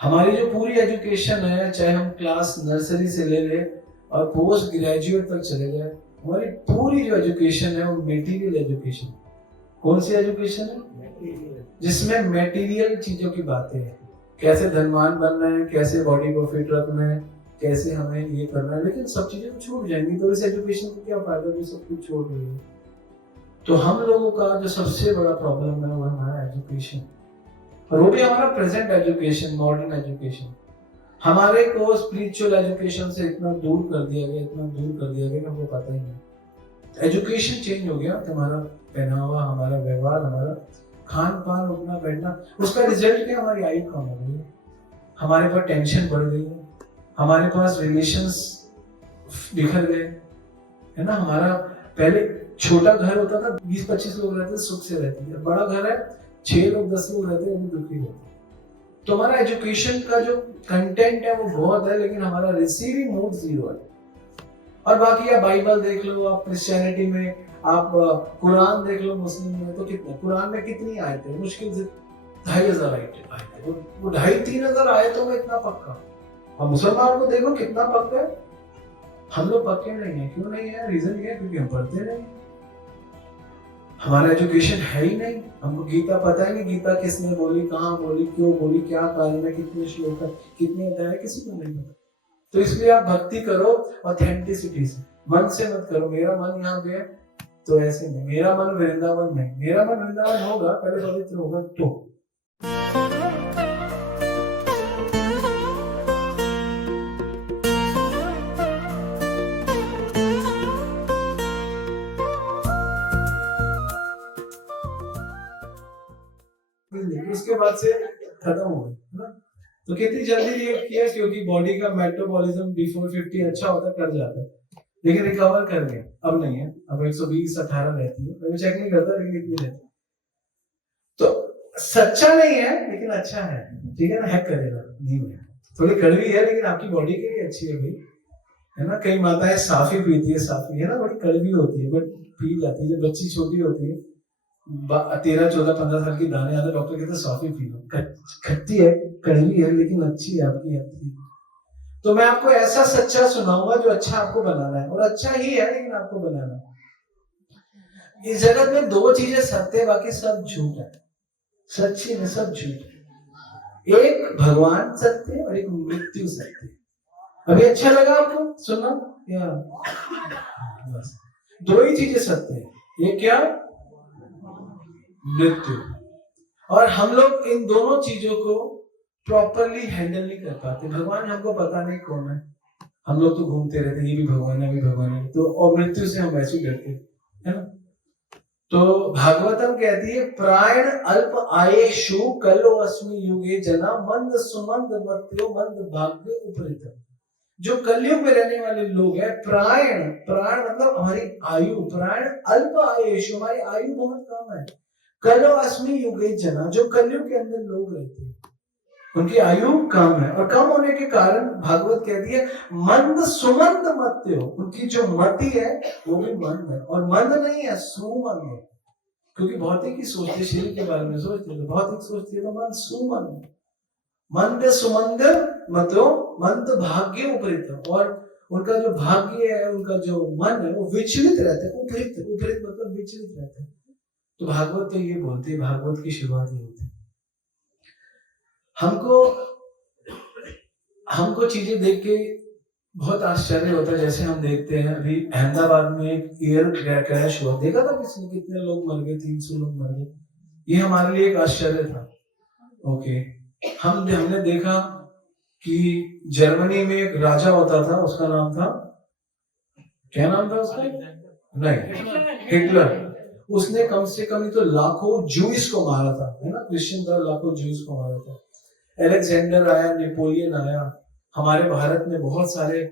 हमारी जो पूरी एजुकेशन है, चाहे हम क्लास नर्सरी से ले ले और पोस्ट ग्रेजुएट तक चले जाए, हमारी पूरी जो एजुकेशन है वो मेटीरियल एजुकेशन। कौन सी एजुकेशन है? जिसमें मेटीरियल चीजों की बातें हैं, कैसे धनवान बनना है, कैसे बॉडी को फिट रखना है, कैसे हमें ये करना है। लेकिन सब चीजें तो छूट जाएंगी, तो इस एजुकेशन को क्या फायदा जो सब कुछ छोड़ रही है। तो हम लोगों का जो सबसे बड़ा प्रॉब्लम है वो हमारा एजुकेशन, और वो भी हमारा प्रेजेंट एजुकेशन, मॉडर्न एजुकेशन। हमारे को स्पिरिचुअल एजुकेशन से इतना दूर कर दिया गया, इतना दूर कर दिया गया कि हमको पता ही नहीं। एजुकेशन चेंज हो गया, हमारा पहनावा, हमारा व्यवहार, हमारा खान पान, उठना बैठना, उसका रिजल्ट क्या? हमारी आयु कम हो गई है, हमारे पास टेंशन बढ़ गई है, हमारे पास रिलेशंस बिखर गए, है ना। हमारा पहले छोटा घर होता था, 20-25 लोग रहते, सुख से रहते थे। बड़ा घर है, 6 लोग 10 लोग रहते हैं, दुखी रहते। तो हमारा एजुकेशन का जो कंटेंट है वो बहुत है, लेकिन हमारा रिसीविंग मोड 0 है। और बाकी आप बाइबल देख लो, आप क्रिश्चियनिटी में, आप कुरान देख लो, मुस्लिम में, तो कितने कुरान में कितनी आयतें? मुश्किल से 2500 आयतें। वो 2,500-3 हजार आयतों में इतना पक्का। अब मुसलमान को देखो कितना पक्का है। हम लोग पक्के नहीं है। क्यों नहीं है? रीजन क्या है? क्योंकि हम पढ़ते नहीं, हमारा एजुकेशन है ही नहीं। हमको गीता पता ही नहीं, गीता किसने बोली, कहाँ बोली, क्यों बोली, क्या कारण है, कितने श्लोक है, कितने अध्याय है, किसी को नहीं पता। तो इसलिए आप भक्ति करो ऑथेंटिसिटी से, मन से मत करो। मेरा मन यहाँ पे है तो ऐसे नहीं, मेरा मन वृंदावन नहीं। मेरा मन वृंदावन होगा, पहले पवित्र होगा तो। उसके बाद से खत्म हो गई, है ना। तो कितनी जल्दी रिएक्ट किया, क्योंकि बॉडी का मेटाबॉलिज्म बिफोर 50 अच्छा होता, कर जाता है, लेकिन रिकवर कर गया। अब नहीं है, अब 120-18 रहती है। मैं चेक नहीं करता, लेकिन इतनी रहती है। तो सच्चा नहीं है, लेकिन अच्छा है, ठीक है ना। हैक करेगा नहीं है, थोड़ी कड़वी है, लेकिन आपकी बॉडी के लिए अच्छी है भाई, है ना। कई माताएं साफी पीती है, साफी है ना, बड़ी कड़वी होती है, बट पी जाती है। जब बच्ची छोटी होती है, 13, 14, 15 साल की दाने आते, डॉक्टर कहते हैं साफी पी लो, खट्टी है, कड़वी है, लेकिन अच्छी है आपकी हेल्थ के। तो मैं आपको ऐसा सच्चा सुनाऊंगा जो अच्छा आपको बनाना है, और अच्छा ही है, लेकिन आपको बनाना है। इस जगत में 2 चीजें सत्य है, बाकी सब झूठ है। सच्ची में सब झूठ है। एक भगवान सत्य है और एक मृत्यु सत्य है। अभी अच्छा लगा आपको सुनना? या बस 2 ही चीजें सत्य है, ये क्या? मृत्यु। और हम लोग इन दोनों चीजों को प्रॉपरली हैंडल नहीं कर पाते। भगवान हमको पता नहीं कौन है, हम लोग तो घूमते रहते, ये भी भगवान है, भी भगवान है, तो और मृत्यु से हम वैसे डरते, है ना। तो भागवतम कहती है, प्राण अल्प आयेषु कलो अस्मि युगे जना मंद सुमंद मत्यो मंद भाग्य उपरित। जो कलयुग में रहने वाले लोग हैं, प्राण, प्राण मतलब हमारी आयु, प्राण अल्प आयेषु, हमारी आयु बहुत कम है। कलो अस्मि युगे जना, जो कलयुग के अंदर लोग रहते हैं उनकी आयु कम है, और कम होने के कारण भागवत कहती है मंद सुमंद मत्य हो, उनकी जो मति है वो भी मंद है। और मंद नहीं है, सुमंद है, क्योंकि भौतिक ही सोचते, शरीर के बारे में सोचते, तो भौतिक सोचते, तो मन सुमंद, मंद सुमंद मतो मंद भाग्य उपरित। और उनका जो भाग्य है, उनका जो मन है, वो विचलित रहता है। उपरित, उपरित मतलब विचलित रहता है। तो भागवत तो ये बोलते हैं, भागवत की शुरुआत ये होती है। हमको चीजें देख के बहुत आश्चर्य होता है। जैसे हम देखते हैं, अभी अहमदाबाद में एक एयर क्रैश हुआ, देखा था किसने? कितने लोग मर गए, 300 लोग मर गए। ये हमारे लिए एक आश्चर्य था। ओके, हमने देखा कि जर्मनी में एक राजा होता था, उसका नाम था, क्या नाम था उसका? नहीं, हिटलर। उसने कम से कम तो लाखों जूइस को मारा था, है ना। क्रिश्चियन था, लाखों जूइस को मारा था। अलेक्जेंडर आया, नेपोलियन आया, हमारे भारत में बहुत सारे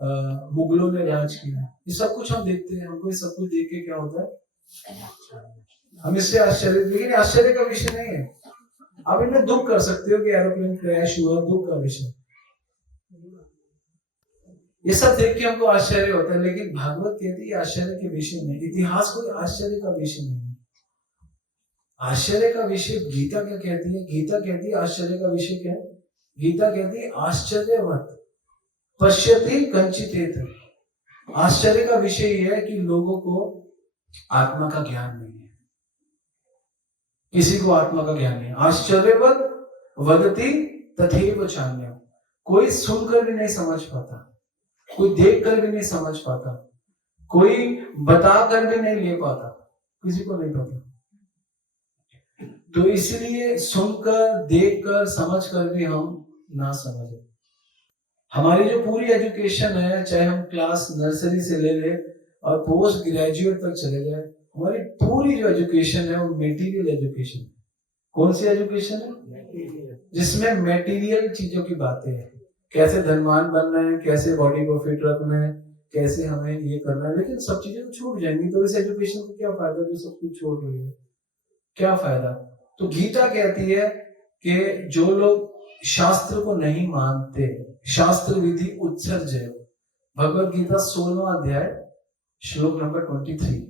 मुगलों ने राज किया। ये सब कुछ हम देखते हैं, हमको ये सब कुछ देख के क्या होता है? हम इससे आश्चर्य, लेकिन आश्चर्य का विषय नहीं है। आप इनमें दुख कर सकते हो कि एरोप्लेन क्रैश हुआ, दुख का विषय। ये सब देख के हमको आश्चर्य होता है, लेकिन भागवत कहती है आश्चर्य के विषय नहीं। इतिहास कोई आश्चर्य का विषय नहीं। आश्चर्य का विषय गीता क्या कहती है? गीता कहती है आश्चर्य का विषय क्या है? गीता कहती है आश्चर्यवत पश्यति कंचितेत। आश्चर्य का विषय यह है कि लोगों को आत्मा का ज्ञान नहीं है, किसी को आत्मा का ज्ञान नहीं। आश्चर्यवत वदति तथैव चान्यः। कोई सुनकर भी नहीं समझ पाता, कोई देखकर भी नहीं समझ पाता, कोई बताकर भी नहीं ले पाता, किसी को नहीं पता। तो इसलिए सुनकर देखकर समझकर भी हम ना समझे। हमारी जो पूरी एजुकेशन है, चाहे हम क्लास नर्सरी से ले ले और पोस्ट ग्रेजुएट तक चले जाए, हमारी पूरी जो एजुकेशन है वो मेटीरियल एजुकेशन। कौन सी एजुकेशन है? जिसमें मेटीरियल चीजों की बातें हैं, कैसे धनवान बनना है, कैसे बॉडी को फिट रखना है, कैसे हमें ये करना है। लेकिन सब चीजें तो छूट जाएंगी, तो इस एजुकेशन को क्या फायदा जो सब कुछ छोड़ रही है, क्या फायदा। तो गीता कहती है कि जो लोग शास्त्र को नहीं मानते, शास्त्र विधि उत्सर्ज, भगवत गीता 16वां अध्याय श्लोक नंबर 23,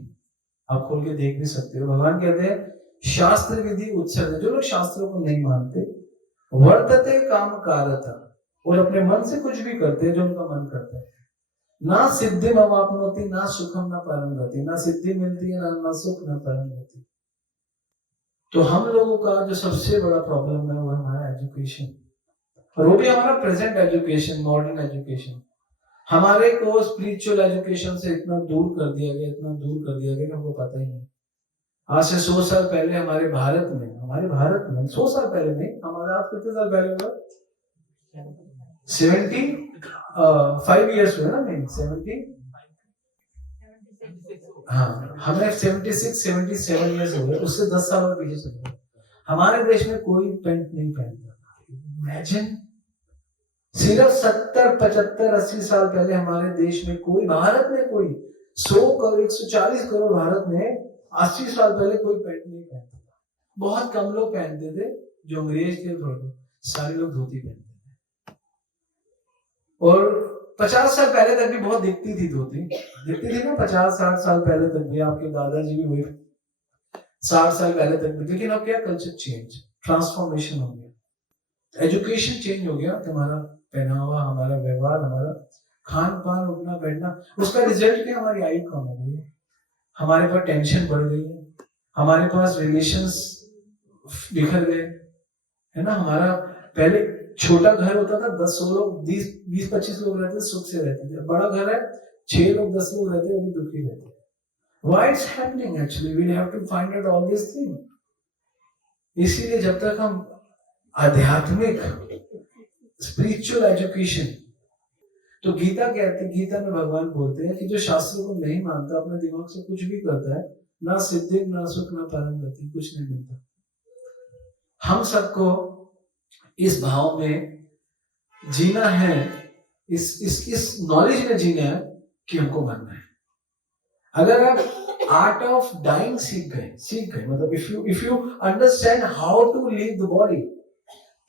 आप खोल के देख भी सकते हो। भगवान कहते हैं शास्त्र विधि उत्सर्ज, जो लोग शास्त्रों को नहीं मानते, वर्तते काम कारता, और अपने मन से कुछ भी करते हैं जो उनका मन करता है, ना सिद्धि अवाप्नोति ना सुखम ना परम गति, ना सिद्धि मिलती है ना सुख ना परम गति। तो हम लोगों का जो सबसे बड़ा प्रॉब्लम है वो हमारा एजुकेशन, और वो भी हमारा प्रेजेंट एजुकेशन, मॉडर्न एजुकेशन। हमारे को स्पिरिचुअल एजुकेशन से इतना दूर कर दिया गया, इतना दूर कर दिया गया कि हमको पता ही नहीं। आज से 100 साल पहले हमारे भारत में 100 साल पहले नहीं, हमारे आज कितने साल पहले होगा, 75 इयर्स हुए ना, नहीं 70, हाँ हमें 76-77 इयर्स हो गए, उससे 10 साल और पीछे चले गए। हमारे देश में कोई पैंट नहीं पहनता। इमेजिन, सिर्फ 70-75-80 साल पहले हमारे देश में कोई, भारत में कोई 100 करोड़ 140 करोड़ भारत में 80 साल पहले कोई पैंट नहीं पहनता। बहुत कम लोग पहनते थे, जो अंग्रेज थे थोड़े, सारे लोग धोती पहनते थे। और 50 साल पहले तक भी बहुत दिखती थी धोती, दिखती थी ना, 50-60 साल पहले तक भी, आपके दादाजी भी हुए 60 साल पहले तक भी। लेकिन अब क्या, कल्चर चेंज, ट्रांसफॉर्मेशन हो गया, एजुकेशन चेंज हो गया, तुम्हारा पहनावा, हमारा व्यवहार, हमारा खान पान, उठना बैठना, उसका रिजल्ट क्या, हमारी आयु कम हो गई है, हमारे पास टेंशन बढ़ गई है, हमारे पास रिलेशंस बिखर गए, है ना। हमारा पहले छोटा घर होता था, 10 लोग 20-25 लोग रहते, सुख से रहते थे। बड़ा घर है, 6 लोग 10 लोग रहते, वो भी दुखी रहते। Why it's happening actually? We have to find out all these things. इसीलिए जब तक हम आध्यात्मिक स्पिरिचुअल एजुकेशन, तो गीता कहते, गीता में भगवान बोलते हैं कि जो शास्त्रों को नहीं मानता, अपने दिमाग से कुछ भी करता है, ना सिद्धि ना सुख ना परम गति, कुछ नहीं मिलता। हम सबको इस भाव में जीना है, इस नॉलेज में जीना है कि हमको मरना है। अगर आप आर्ट ऑफ डाइंग सीख गए, मतलब if you understand how to leave the body,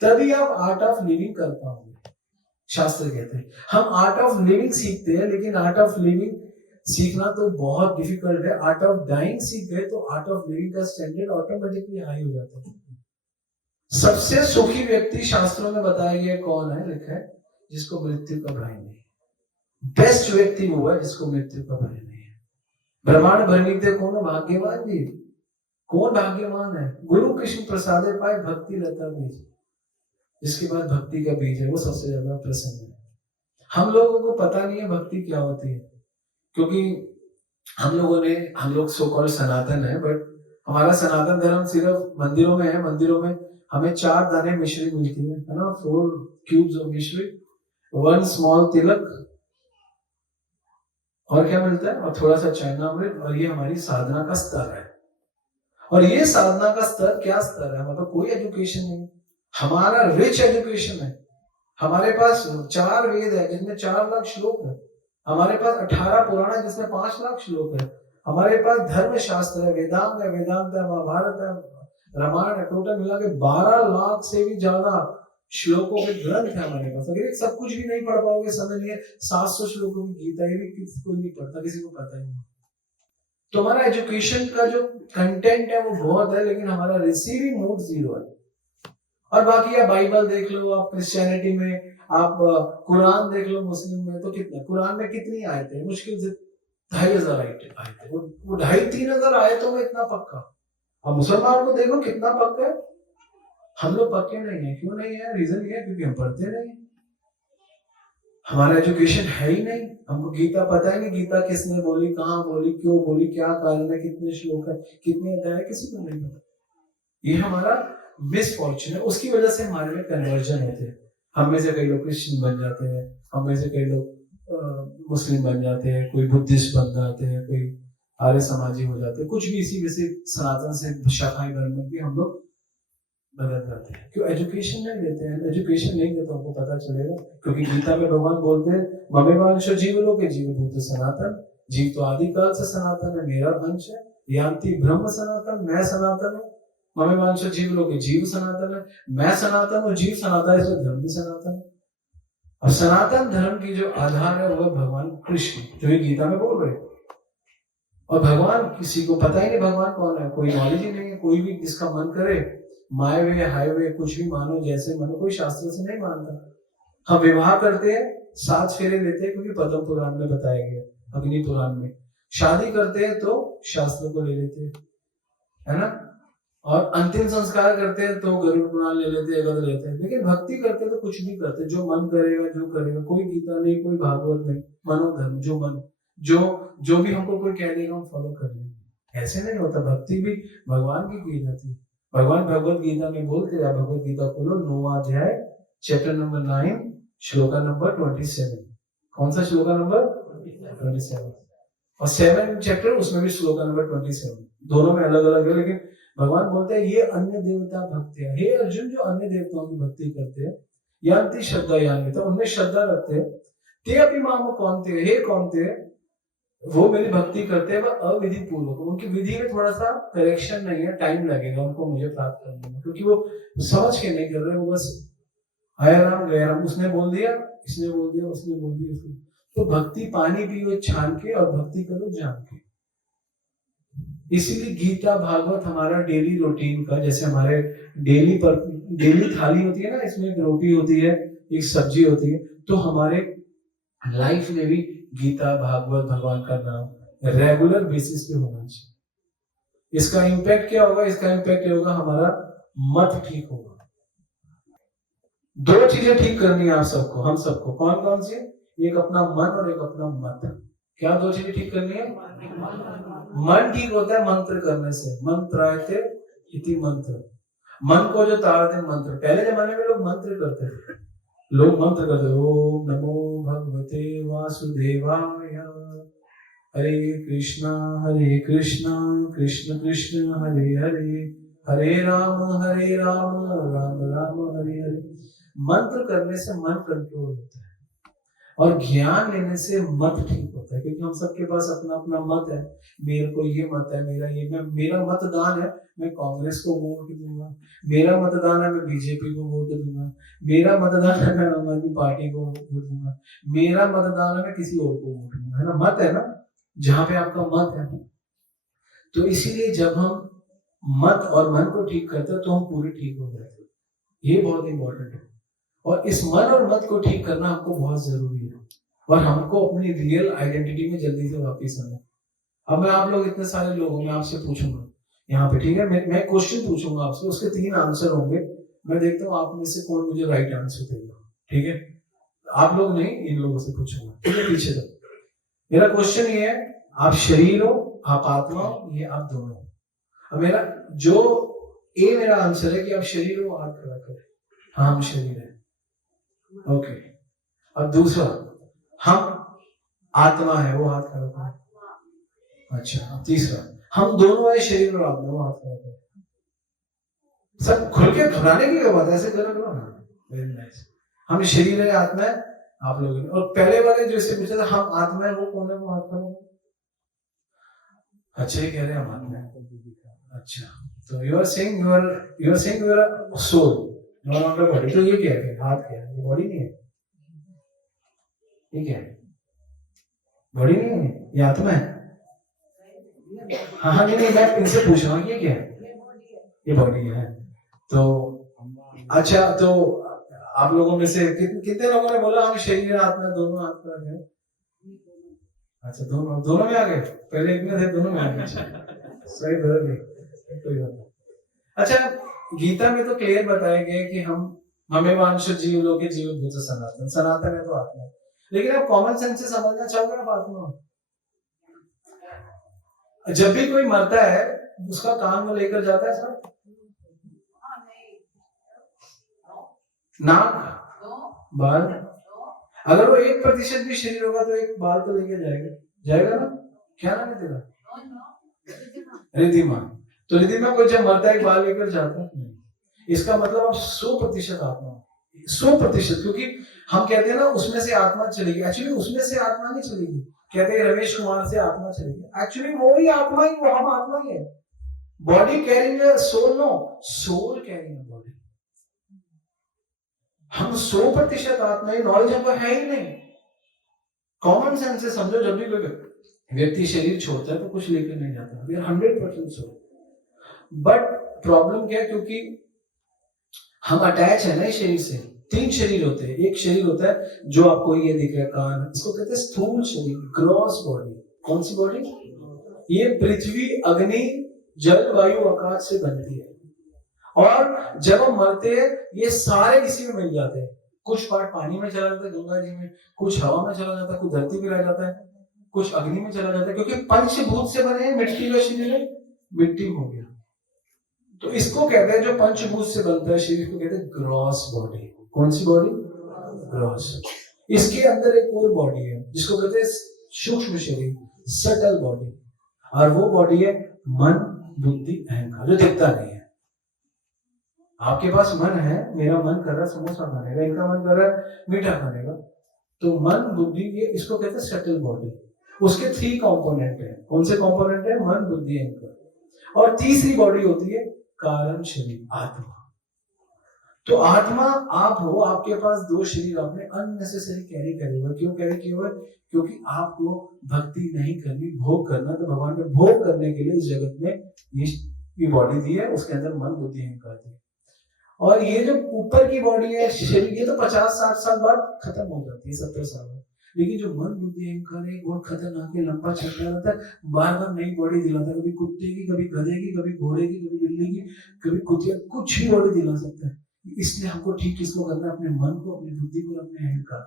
तभी आप आर्ट ऑफ लिविंग कर पाओगे। शास्त्र कहते हैं हम आर्ट ऑफ लिविंग सीखते हैं, लेकिन आर्ट ऑफ लिविंग सीखना तो बहुत डिफिकल्ट है। आर्ट ऑफ डाइंग सीख गए तो आर्ट ऑफ लिविंग का स्टैंडर्ड ऑटोमेटिकली हाई हो जाता है। सबसे सुखी व्यक्ति शास्त्रों में बताया गया कौन है, लिखा है, जिसको मृत्यु का भय नहीं। बेस्ट व्यक्ति वो है जिसको मृत्यु का भय नहीं है। ब्रह्मांड भरमीते कौन भाग्यवान जी, कौन भाग्यवान है? गुरु कृष्ण प्रसादे पाए भक्ति लता बीज, जिसके बाद भक्ति का बीज है, वो सबसे ज्यादा प्रसन्न है। हम लोगों को पता नहीं है भक्ति क्या होती है, क्योंकि हम लोग सो कॉल्ड सनातन है, बट हमारा सनातन धर्म सिर्फ मंदिरों में है। मंदिरों में हमें 4 दाने मिश्री मिलती है ना, 4 क्यूब्स ऑफ मिश्री, 1 स्मॉल तिलक, और क्या मिलता है, और थोड़ा सा चरणामृत, और ये हमारी साधना का स्तर है। और ये साधना का स्तर क्या स्तर है, मतलब कोई एजुकेशन नहीं, हमारा रिच एजुकेशन है। हमारे पास 4 वेद है जिसमें 4 लाख श्लोक है, हमारे पास 18 पुराण है जिसमें 5 लाख श्लोक है, हमारे पास धर्म शास्त्र है, वेदांत है, महाभारत है, रामायण है, टोटल मिला के 12 लाख से भी ज्यादा श्लोकों के ग्रंथ है हमारे पास। अगर सब कुछ भी नहीं पढ़ पाओगे, समझिए 700 श्लोकों की गीता, ये भी कोई नहीं पढ़ता, किसी को पता ही नहीं। तो हमारा एजुकेशन का जो कंटेंट है वो बहुत है, लेकिन हमारा रिसीविंग मोड 0 है। और बाकी आप बाइबल देख लो, आप क्रिश्चियनिटी में, आप कुरान देख लो, मुस्लिम में तो कितना, कुरान में कितनी आयतें, मुश्किल से 2,500 आयतें, वो 2,500-3,000 आयतों में इतना पक्का। अब मुसलमान को देखो कितना पक्का है। हम लोग पक्के नहीं है। क्यों नहीं है? रीजन ये है क्योंकि हम पढ़ते नहीं, हमारा एजुकेशन है ही नहीं। हमको गीता पता ही नहीं, गीता किसने बोली, कहाँ बोली, क्यों बोली, क्या कारण है, कितने श्लोक है, कितने अध्याय है, किसी को नहीं पता। ये हमारा मिसफॉर्चून है। उसकी वजह से हमारे में कन्वर्जन होते हैं। हम में से कई लोग क्रिश्चियन बन जाते हैं, हम में से कई लोग मुस्लिम बन जाते हैं, कोई बुद्धिस्ट बन जाते हैं, कोई आर्य समाजी हो जाते हैं, कुछ भी इसी वजह से सनातन से शाखाएं धर्म में भी हम लोग बदल जाते हैं। क्यों? एजुकेशन नहीं देते हैं। एजुकेशन नहीं देते, हमको पता चलेगा। क्योंकि गीता में भगवान बोलते हैं, ममेवांश जीवलोके जीवभूत सनातन, जीव तो आदिकाल से सनातन है, मेरा अंश है, यान्ति ब्रह्म सनातन, मैं सनातन हूँ। ममेवांश जीवलोके जीव सनातन है, मैं सनातन हूँ, जीव सनातन है, इसलिए धर्म भी सनातन है। और सनातन धर्म की जो आधार है वह भगवान कृष्ण, जो ये गीता में बोल रहे। और भगवान किसी को पता ही नहीं भगवान कौन है, कोई नॉलेज ही नहीं है। कोई भी जिसका मन करे माय वे हाईवे कुछ भी मानो, जैसे मानो, कोई शास्त्र से नहीं मानता। हम विवाह करते हैं, 7 फेरे लेते हैं, क्योंकि पद्म पुराण में बताया गया, अग्नि पुराण में। शादी करते हैं तो शास्त्रों को ले लेते हैं, है ना। और अंतिम संस्कार करते हैं तो गरुड़ पुराण ले लेते हैं, गद लेते हैं। लेकिन भक्ति करते हैं तो कुछ भी करते हैं, जो मन करेगा, जो करेगा। कोई गीता नहीं, कोई भागवत नहीं, मनोधर्म, जो मन, जो भी हमको कोई कह देगा हम फॉलो कर लेंगे। ऐसे नहीं होता। भक्ति भी भगवान की जाती है। भगवान भगवत गीता में बोलते हैं, भगवत गीता खोलो, 9वां अध्याय, चैप्टर नंबर 9, श्लोका नंबर 27। कौन सा श्लोका नंबर? 27। और 7 चैप्टर, उसमें भी श्लोका नंबर 27, दोनों में अलग अलग है। लेकिन भगवान बोलते हैं ये अन्य देवता भक्ति है। हे अर्जुन, जो अन्य देवताओं की भक्ति करते हैं, यान्ति श्रद्धा यान्विता, उनमें श्रद्धा रखते हैं, ते अपि माम कौन थे, हे कौन थे, वो मेरी भक्ति करते हैं, वह अविधि पूर्वक। उनकी विधि में थोड़ा सा करेक्शन नहीं है, टाइम लगेगा उनको मुझे प्राप्त करने में, क्योंकि वो समझ के नहीं कर रहे, वो बस आया राम गया राम, उसने बोल दिया, इसने बोल दिया, उसने बोल दिया, उसने। तो भक्ति पानी पियो छान के, और भक्ति करो जान के। इसीलिए गीता भागवत हमारा डेली रूटीन का, जैसे हमारे डेली थाली होती है ना, इसमें एक रोटी होती है, एक सब्जी होती है, तो हमारे लाइफ में भी गीता भागवत भगवान का नाम रेगुलर बेसिस पे होना चाहिए। इसका इम्पैक्ट क्या होगा? इसका इम्पैक्ट होगा हमारा मत ठीक होगा। 2 चीजें ठीक करनी है आप सबको, हम सबको। कौन कौन सी? एक अपना मन और एक अपना मत। क्या 2 चीजें ठीक करनी है? मन ठीक होता है मंत्र करने से। मंत्रायते इति मंत्र, मन को जो ताड़ते मंत्र। पहले जमाने में लोग मंत्र करते थे, लोग मंत्र करते, ओम नमो भगवते वासुदेवाय, हरे कृष्णा कृष्ण कृष्ण हरे हरे, हरे राम राम राम हरे हरे। मंत्र करने से मन कंट्रोल होता है, और ज्ञान लेने से मत ठीक होता है। क्योंकि हम सबके पास अपना अपना मत है। मेरे को ये मत है, मेरा मतदान है, मैं कांग्रेस को वोट दूंगा। मेरा मतदान है, मैं बीजेपी को वोट दूंगा। मेरा मतदान है, मैं आम आदमी पार्टी को वोट दूंगा। मेरा मतदान है, मैं किसी और को वोट दूंगा, है ना। मत है ना, जहां पे आपका मत है। तो इसीलिए जब हम मत और मन को ठीक करते हैं तो हम पूरे ठीक हो जाते हैं। ये बहुत इंपॉर्टेंट है। और इस मन और मत को ठीक करना हमको बहुत जरूरी है, और हमको अपनी रियल आइडेंटिटी में जल्दी से वापस आना। अब मैं, आप लोग इतने सारे लोग होंगे, आपसे पूछूंगा यहाँ पे, ठीक है, मैं क्वेश्चन पूछूंगा आपसे, उसके 3 आंसर होंगे। मैं देखता हूँ आप में से कौन मुझे राइट आंसर देगा, ठीक है। आप लोग नहीं, इन लोगों से पूछूंगा, ठीक है। पीछे तक मेरा क्वेश्चन ये है, आप शरीर हो, आप आत्मा हो, ये आप दोनों हो। अब मेरा आंसर है कि आप शरीर हो, हाथ खड़ा करें। हाँ, हम शरीर है, ओके। अब दूसरा, हम आत्मा है, वो हाथ खड़ा करें। अच्छा, अब तीसरा, हम दोनों है, शरीर और आत्मा, वो हाथ खड़ा करें। सब खुल के घबराने की क्या बात है, ऐसे करो ना। Very nice. हम शरीर है, आत्मा है, आप लोग। और पहले वाले जो इससे पूछा था, हम आत्मा है, वो कौन है, वो हाथ खड़ा करें। अच्छा, ये कह रहे हैं हम आत्मा है। अच्छा, तो you are saying you are soul, not a body. तो ये क्या है, हाथ क्या है? ये बॉडी नहीं है, ये क्या है? बॉडी नहीं है, ये आत्मा है। हाँ, नहीं, मैं इनसे पूछ रहा हूँ, ये क्या है? ये बॉडी है। तो अच्छा, तो आप लोगों में से कितने लोगों ने बोला हम शरीर आत्मा दोनों हाथ पर आ गए? अच्छा, दोनों दोनों में आ गए। पहले एक में थे, दोनों में आ गए। सही बदल गई, कोई बात नहीं। अच्छा, गीता में तो क्लियर बताया गया है कि हमें वांश जीव लोके जीव भूत सनातन, सनातन है तो आत्मा। लेकिन आप कॉमन सेंस से समझना चाहोगे आप आत्मा? जब भी कोई मरता है उसका काम वो लेकर जाता है सब, नाक, बाल। अगर वो 1% भी शरीर होगा तो एक बाल तो लेके जाएगा ना। क्या नाम है तेरा? रिद्धिमा। तो रिद्धिमा को जब मरता है एक बाल लेकर जाता है नहीं। इसका मतलब आप 100% आत्मा, 100%। क्योंकि हम कहते हैं ना उसमें से आत्मा चलेगी, एक्चुअली उसमें से आत्मा नहीं चलेगी। कहते हैं रमेश कुमार से आत्मा चलेगी, एक्चुअली वो ही आत्मा ही, वो हम आत्मा ही है। Body carrying soul, no soul carrying body. हम 100% आत्मा ही, नॉलेज हमको है ही नहीं। कॉमन सेंस से समझो, जब भी कोई व्यक्ति शरीर छोड़ता है तो कुछ लेकर नहीं जाता, we are 100% soul. But problem क्या है, क्योंकि हम अटैच है ना शरीर से। 3 शरीर होते हैं। एक शरीर होता है जो आपको ये दिख रहा है कान, इसको कहते हैं स्थूल शरीर, ग्रॉस बॉडी। कौन सी बॉडी? ये पृथ्वी, अग्नि, जल, वायु, आकाश से बनती है। और जब हम मरते हैं ये सारे इसी में मिल जाते हैं। कुछ पार्ट पानी में चला जाता है, गंगा जी में, कुछ हवा में चला जाता है, कुछ धरती में रह जाता है, कुछ अग्नि में चला जाता है। क्योंकि पंचभूत से बने हैं, मिट्टी का शरीर है, मिट्टी हो गया। तो इसको कहते हैं, जो पंचभूत से बनता है शरीर को कहते हैं ग्रॉस बॉडी। कौन सी बॉडी? ग्रॉस। इसके अंदर एक और बॉडी है जिसको कहते हैं सूक्ष्म शरीर, सटल बॉडी। और वो बॉडी है मन, बुद्धि, अहंकार, जो दिखता नहीं है। आपके पास मन है, मेरा मन कर रहा है समोसा खाने का, इनका मन कर रहा है मीठा खाने का। तो मन, बुद्धि, ये इसको कहते हैं सटल बॉडी। उसके 3 कंपोनेंट है। कौन से कंपोनेंट है? मन, बुद्धि, अहंकार। और तीसरी बॉडी होती है कारण शरीर, आत्मा। तो आत्मा आप हो, आपके पास 2 शरीर आपने अननेसेसरी कैरी करे हुए। क्यों कैरी किए हुए? क्योंकि आपको भक्ति नहीं करनी, भोग करना। तो भगवान ने भोग करने के लिए इस जगत में ये बॉडी दी है, उसके अंदर मन, बुद्धि, अहंकार दी है। और ये जो ऊपर की बॉडी है शरीर, ये तो 50-60 साल बाद खत्म हो जाती है, 70 साल बाद। लेकिन जो मन, बुद्धि, अहंकार है बहुत खतरनाक है, लंबा चलता रहता है, बार बार नई बॉडी दिलाता है। कभी कुत्ते की, कभी गधे की, कभी घोड़े की, कभी बिल्ली की, कभी कुतिया, कुछ भी बॉडी दिला सकता है। इसलिए हमको ठीक किसको करना है? अपने मन को, अपनी बुद्धि को, अपने अहंकार।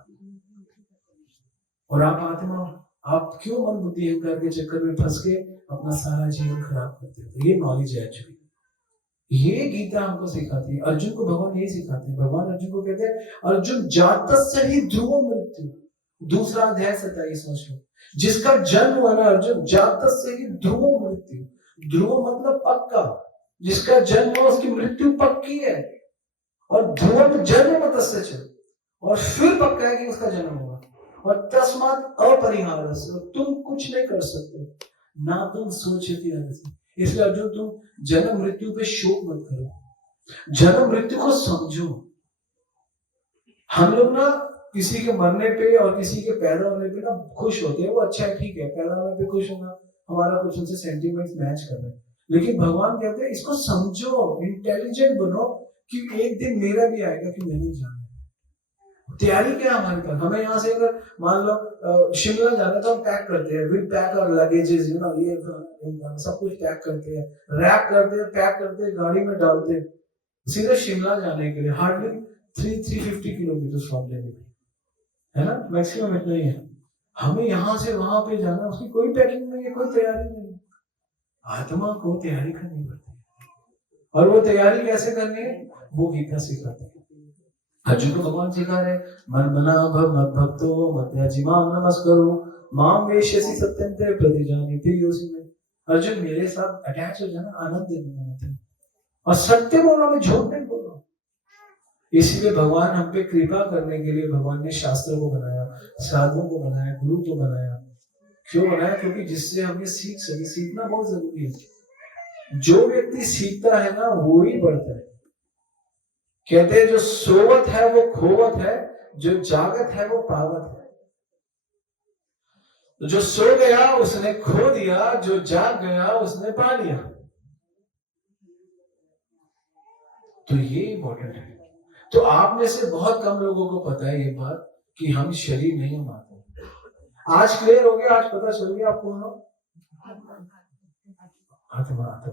और आप आत्मा, आप क्यों मन, बुद्धि, अहंकार के चक्कर में फंस के अपना सारा जीवन खराब करते हैं? तो ये नॉलेज है एक्चुअली, ये गीता हमको सिखाती है। अर्जुन को भगवान यही सिखाते हैं। भगवान अर्जुन को कहते हैं, अर्जुन जातस्य ही ध्रुव मृत्यु। दूसरा अध्याय 27वां श्लोक। जिसका जन्म हुआ ना अर्जुन, जातस्य ही ध्रुव मृत्यु। ध्रुव मतलब पक्का, जिसका जन्म हुआ उसकी मृत्यु पक्की है। और ध्रुव जन्म मतस्य, और फिर पक्का है कि उसका जन्म होगा। और तस्मात् अपरिहार्य, तुम कुछ नहीं कर सकते, ना तुम सोचे थी। इसलिए अर्जुन, तुम जन्म मृत्यु पे शोक मत करो, जन्म मृत्यु को समझो। हम लोग ना किसी के मरने पे और किसी के पैदा होने पे ना खुश होते हैं, वो अच्छा है, ठीक है, पैदा होने पे खुश होना, हमारा कुछ उनसे सेंटिमेंट्स मैच कर रहे हैं। लेकिन भगवान कहते हैं इसको समझो, इंटेलिजेंट बनो, कि एक दिन मेरा भी आएगा कि मैंने जाना है। तैयारी क्या हमारे पास? हमें यहाँ से अगर मान लो शिमला जाना तो हम पैक करते हैं, विल पैक और लगेजेस, यू नो, ये सब कुछ पैक करते हैं, रैप करते हैं, पैक करते हैं, गाड़ी में डालते हैं, सीधे शिमला जाने के लिए। हार्डली 350 किलोमीटर फ्रॉम दिल्ली, है ना, मैक्सिमम इतना ही है। हमें यहाँ से वहां पे जाना, उसकी कोई पैकिंग नहीं है, कोई तैयारी नहीं। आत्मा को तैयारी करनी पड़ती है, और वो तैयारी कैसे करनी है वो गीता सिखाती है। अर्जुन को भगवान सिखा रहे, मन मना भव मत भक्तो मत्याजिमाम नमस्करो माम वेश्यसि सत्यं ते प्रतिजानीते योऽसि में। अर्जुन मेरे साथ अटैच हो जाना, आनंद देना, और सत्य बोलो, मैं झूठ नहीं बोल रहा हूं। इसीलिए भगवान हम पे कृपा करने के लिए भगवान ने शास्त्र को बनाया, साधुओं को बनाया, गुरु को बनाया। क्यों बनाया? क्योंकि जिससे हमें सीख सके। सीखना बहुत जरूरी है। जो व्यक्ति सीखता है ना वो ही बढ़ता है। कहते हैं जो सोवत है वो खोवत है, जो जागत है वो पावत है। तो जो सो गया उसने खो दिया, जो जाग गया उसने पा लिया। तो ये इंपॉर्टेंट है। तो आप में से बहुत कम लोगों को पता है ये बात कि हम शरीर नहीं हम आत्मा। आज क्लियर हो गया, आज पता चल गया आपको। आत्मा आत्मा।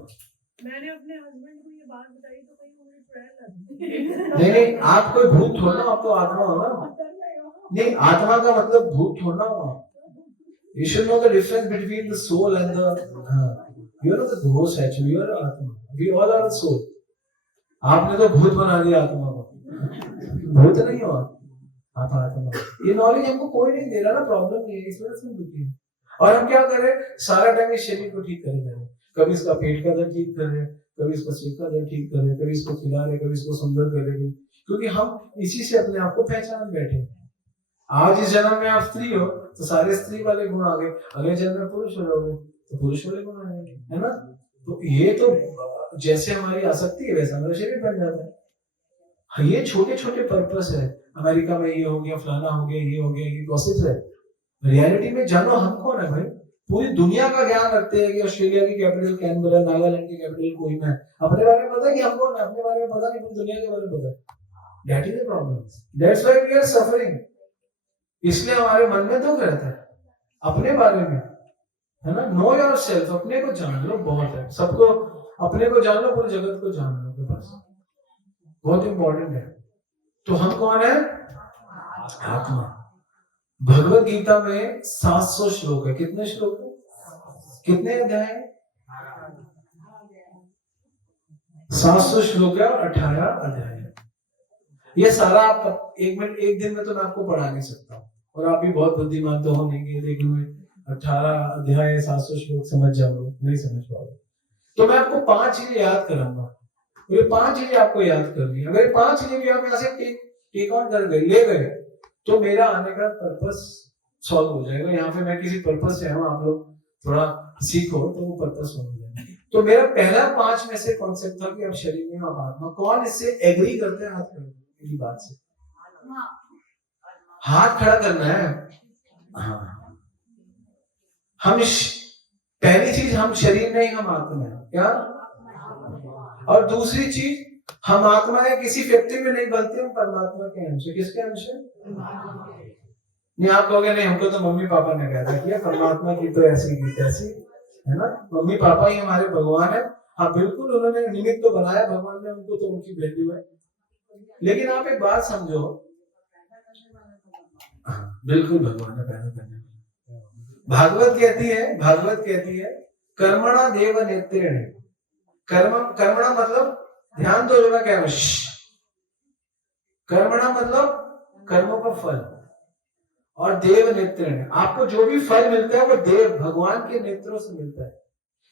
मैंने अपने हस्बैंड को ये बात बताई तो कहीं उन्हें चुड़ैल लगी। नहीं, आप कोई भूत थोड़ा ना, आप तो आत्मा हो ना। नहीं, आत्मा का मतलब भूत थोड़ा हो। You should know the difference between the soul and the you are not the ghost actually, you are आत्मा. We all are the soul. आपने तो भूत बना दिया आत्मा को, भूत नहीं हो आप आत्मा। ये नॉलेज हमको कोई नहीं दे रहा ना, प्रॉब्लम ये है, इस वजह से हम दुखी हैं। और हम क्या करें, सारा टाइम इस शरीर को ठीक करे जा रहे हैं। कभी इसका पेट का दर्द ठीक कर रहे हैं, कभी इसका सिर का दर्द ठीक कर रहे हैं, कभी इसको खिला रहे, कभी इसको सुंदर कर रहे, क्योंकि हम इसी से अपने आप को पहचान बैठे। आज इस जन्म में आप स्त्री हो तो सारे स्त्री वाले गुण आ गए, अगले जन्म में पुरुष हो जाओगे तो पुरुष वाले गुण आएंगे, है ना। तो ये तो जैसे हमारी आसक्ति है वैसा हमारा शरीर बन जाता है। ये छोटे छोटे पर्पस है। अमेरिका में ये हो गया, फलाना हो गया, ये हो गया, ये प्रोसेस है। रियलिटी में जानो हम कौन है भाई। पूरी दुनिया का ज्ञान रखते हैं कि ऑस्ट्रेलिया की कैपिटल कैनबरा, नागालैंड की कैपिटल कोहिमा है। अपने बारे में पता है कि हम कौन है, अपने बारे में पता नहीं, पूरी दुनिया के बारे में पता है। That is the problem, that's why we are suffering. इसलिए हमारे मन में दुख रहता है अपने बारे में, है ना। नो योरसेल्फ, अपने को जान लो, बहुत है। सबको अपने को जान लो, पूरे जगत को जान लो, के पास बहुत इंपॉर्टेंट है। तो हम कौन है, आत्मा। भगवत गीता में 700 श्लोक है। कितने श्लोक है, कितने अध्याय है? 700 श्लोक है और 18 अध्याय है। ये सारा आप एक दिन में तो मैं आपको पढ़ा नहीं सकता, और आप भी बहुत बुद्धिमान तो हो नहीं, लेकिन में 18 अध्याय 700 श्लोक समझ जाओगे, नहीं समझ पाओगे। तो मैं आपको 5 चीजें याद कराऊंगा, ये 5 चीजें आपको याद करनी है। अगर 5 चीजें भी आप यहाँ से टेक ऑन कर गए, ले गए, तो मेरा आने का पर्पस सॉल्व हो जाएगा। यहाँ पे मैं किसी पर्पस से हूँ, आप लोग थोड़ा सीखो तो वो पर्पस सॉल्व हो जाएगा। तो मेरा पहला 5 में से कॉन्सेप्ट था कि अब शरीर में आप आत्मा। कौन इससे एग्री करते हैं, हाथ खड़े मेरी बात से, हाथ खड़ा करना है। हाँ, हम पहली चीज, हम शरीर नहीं, हम आत्मा है। क्या? और दूसरी चीज, हम आत्मा है, किसी व्यक्ति में नहीं बनते, हम परमात्मा के अंश है। किसके अंश है? नहीं, आप कहोगे नहीं, हमको तो मम्मी पापा ने पैदा किया, परमात्मा की तो ऐसी की तैसी, है ना। मम्मी पापा ही हमारे भगवान है। हाँ बिल्कुल, उन्होंने निमित्त तो बनाया भगवान ने उनको, तो उनकी वैल्यू है। लेकिन आप एक बात समझो, बिल्कुल भगवान ने पैदा करने। भागवत कहती है कर्मणा देव नेत्रेण। कर्मणा मतलब, ध्यान दो जो मैं कह रहा हूं, कर्मणा मतलब कर्मों का फल, और देव नेत्रेण, आपको जो भी फल मिलता है वो देव भगवान के नेत्रों से मिलता है।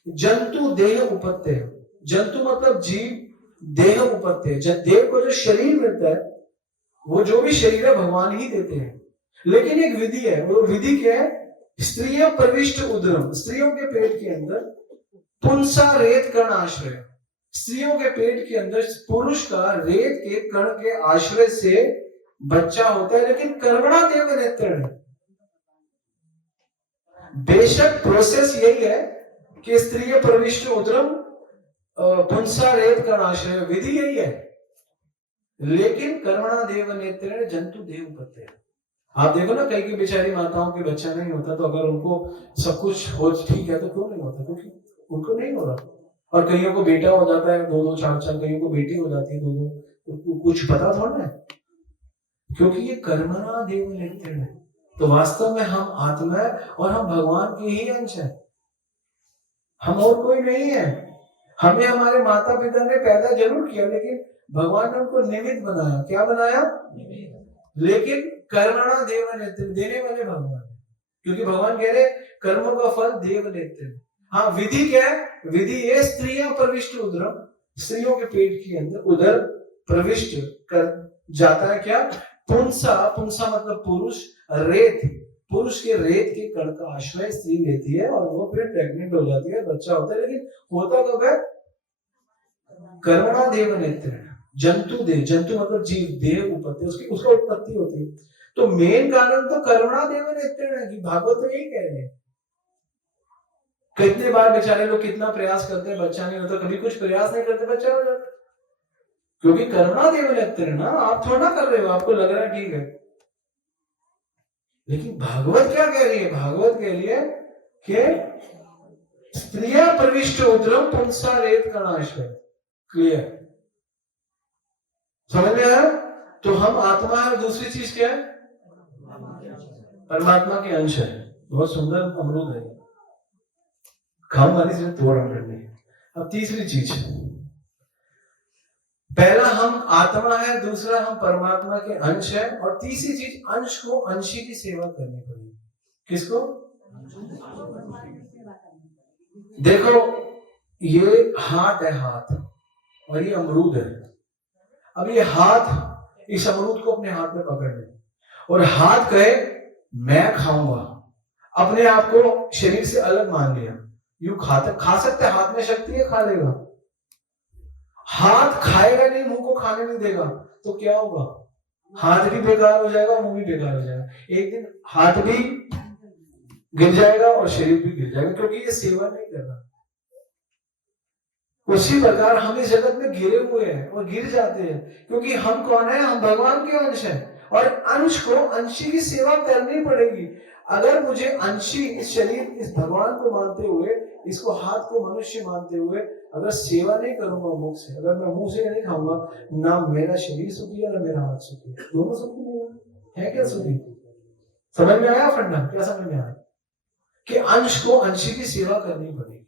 जंतु देह उपत्य, जंतु मतलब जीव, देह उपत्य, देव को जो शरीर मिलता है, वो जो भी शरीर है भगवान ही देते हैं। लेकिन एक विधि है, वो विधि क्या है? स्त्रियों प्रविष्ट उदरम, स्त्रियों के पेट के अंदर पुंसा रेत कण आश्रय, स्त्रियों के पेट के अंदर पुरुष का रेत के कण के आश्रय से बच्चा होता है। लेकिन कर्मणा देव नेत्रेण, बेशक प्रोसेस यही है कि स्त्रियों प्रविष्ट उदरम पुंसा रेत कण आश्रय, विधि यही है। लेकिन कर्मणा देव नेत्रेण जंतु देव उपत्य। आप देखो ना, कई की बेचारी माताओं के बच्चा नहीं होता, तो अगर उनको सब कुछ हो ठीक है तो क्यों नहीं होता? क्योंकि उनको नहीं हो रहा। और कईयों को बेटा हो जाता है 2-2 4-4, कईयों को बेटी हो जाती है 2-2, तो कुछ पता थोड़ा है, क्योंकि ये कर्मणा देव नेत्रेण है। तो वास्तव में हम आत्मा है और हम भगवान के ही अंश है, हम और कोई नहीं है। हमें हमारे माता पिता ने पैदा जरूर किया, लेकिन भगवान ने उनको निमित्त बनाया। क्या बनाया? लेकिन कर्मणा देव नेत्रेण, देने वाले भगवान है, क्योंकि भगवान कह रहे कर्मों का फल देव नेत्रेण। हाँ, विधि क्या है? विधि ये स्त्रियां प्रविष्ट उदरम, स्त्रियों के पेट के अंदर उदर प्रविष्ट कर जाता है क्या? पुंसा, पुंसा मतलब पुरुष, रेत, पुरुष के रेत के कण का आश्रय स्त्री लेती है और वो फिर प्रेग्नेंट हो जाती है, बच्चा होता है। लेकिन होता कब है? कर्मणा देव नेत्रेण, जंतु देव, जंतु मतलब जीव, देव उपत्ति, उसका उत्पत्ति होती है। तो मेन कारण तो कर्मणा देव नेत्रेण है कि भागवत तो यही कह रहे हैं। कितने बार बेचारे लोग कितना प्रयास करते हैं, बच्चा नहीं होता, कभी कुछ प्रयास नहीं करते, बच्चा हो जाता। क्योंकि कर्मा देव नेत्र ना, आप थोड़ा कर रहे हो, आपको लग रहा है ठीक है, लेकिन भागवत क्या कह रही है? भागवत कह रही है कि स्त्रिया प्रविष्ट उद्रम पुंसा रेत कणाशय। क्लियर? समझ में आया? तो हम आत्मा है, दूसरी चीज क्या है? परमात्मा के अंश है। बहुत सुंदर अमरूद है, खाऊंगा नहीं, सिर्फ तोड़ करनी है। अब तीसरी चीज, पहला हम आत्मा है, दूसरा हम परमात्मा के अंश है, और तीसरी चीज अंश को अंशी की सेवा करनी पड़ेगी। किसको? देखो, ये हाथ है, हाथ, और ये अमरूद है। अब ये हाथ इस अमरूद को अपने हाथ में पकड़ ले, और हाथ कहे मैं खाऊंगा, अपने आप को शरीर से अलग मान लिया, यूं खा सकते, हाथ में शक्ति है, खा लेगा। हाथ खाएगा नहीं, मुंह को खाने नहीं देगा, तो क्या होगा? हाथ भी बेकार हो जाएगा, मुंह भी बेकार हो जाएगा। एक दिन हाथ भी गिर जाएगा और शरीर भी गिर जाएगा, क्योंकि ये सेवा नहीं कर रहा। उसी प्रकार हम इस जगत में घिरे हुए हैं और गिर जाते हैं, क्योंकि हम कौन है? हम भगवान के अंश हैं, और अंश को अंशी की सेवा करनी पड़ेगी। अगर मुझे अंशी, इस शरीर, इस भगवान को मानते हुए, इसको हाथ को मनुष्य मानते हुए, अगर सेवा नहीं करूंगा मुख से, अगर मैं मुंह से नहीं खाऊंगा, ना मेरा शरीर सुखी है, ना मेरा हाथ सुखी है, दोनों सुखी नहीं है। क्या सुखी? समझ में आया फंडा? क्या समझ में आया? कि अंश को अंशी की सेवा करनी पड़ेगी।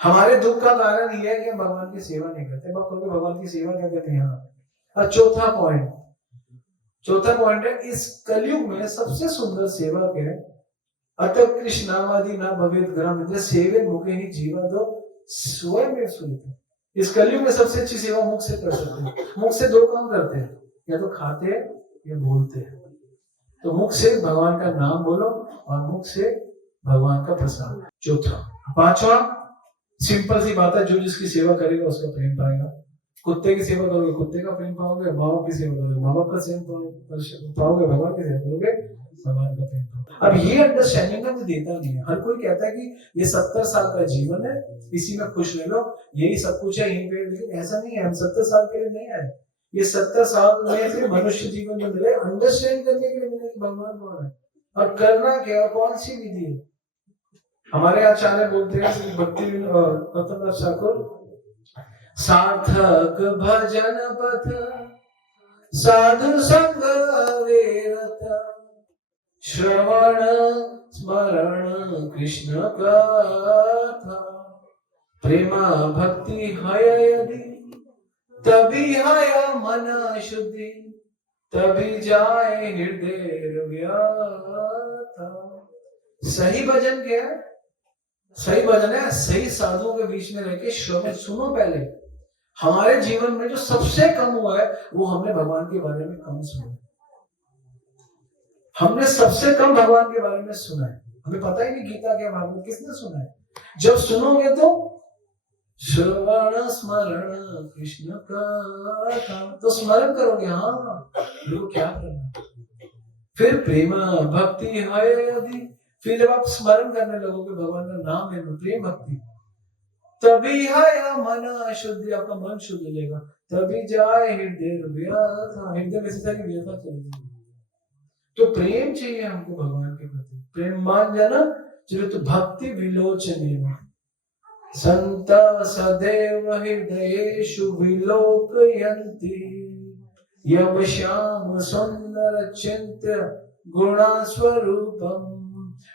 हमारे दुख का कारण यह है कि हम भगवान की सेवा नहीं करते। भगवान की सेवा क्या कहते हैं? और चौथा पॉइंट है, इस कलयुग में सबसे सुंदर सेवक है अतः कृष्णावादी ना भवेद ग्रह सेवे मुखे ही जीवा दो स्वयं में सुनते। इस कलयुग में सबसे अच्छी सेवा मुख से कर सकते हैं। मुख से दो काम करते हैं, या तो खाते हैं या बोलते हैं। तो मुख से भगवान का नाम बोलो और मुख से भगवान का प्रसाद। चौथा। पांचवा, सिंपल सी बात है, जो जिसकी सेवा करेगा उसका प्रेम पाएगा। कुत्ते की सेवा करोगे कुत्ते का प्रेम पाओगे, माँ बाप की सेवा करोगे माँ बाप का प्रेम पाओगे, भगवान की सेवा करोगे भगवान का प्रेम पाओगे। अब ये अंडरस्टैंडिंग हमें देता नहीं है। हर कोई कहता है कि ये 70 साल का जीवन है, इसी में खुश रह लो, यही सब कुछ है यहीं पे, लेकिन ऐसा नहीं है। हम 70 साल के लिए नहीं आए, ये 70 साल में फिर मनुष्य जीवन में मिले, अंडरस्टैंड करने के लिए मिले कि भगवान कौन है और करना क्या, कौन सी विधि है। हमारे आचार्य बोलते हैं भक्ति रतनदास ठाकुर, सार्थक भजन पथ साधु संग वेरत श्रवण स्मरण कृष्ण कथा प्रेमा भक्ति है यदि तभी है मन शुद्धि तभी जाए हृदय व्यथा। सही भजन क्या है? सही भजन है सही साधुओं के बीच में रहकर श्रवण। सुनो, पहले हमारे जीवन में जो सबसे कम हुआ है वो हमने भगवान के बारे में कम सुना। हमने सबसे कम भगवान के बारे में सुना है। हमें पता ही नहीं गीता क्या, भागवत किसने सुना है। जब सुनोगे तो श्रवण स्मरण कृष्ण का, तो स्मरण करोगे, हाँ देखो क्या करना। फिर प्रेमा भक्ति है यदि, फिर जब आप स्मरण करने लगोगे, भगवान का नाम लेना, प्रेम भक्ति, तभी है मन शुद्धि, आपका मन शुद्ध लेगा, तभी जाए हृदय व्यथा, हृदय में से सारी व्यथा चली जाएगी। तो प्रेम चाहिए हमको भगवान के प्रति। प्रेम मान जाना चलो। तो भक्ति विलोचन संत सदैव हृदयेषु विलोकयन्ति यम श्याम सुंदर चिंत्य गुणास्वरूपम्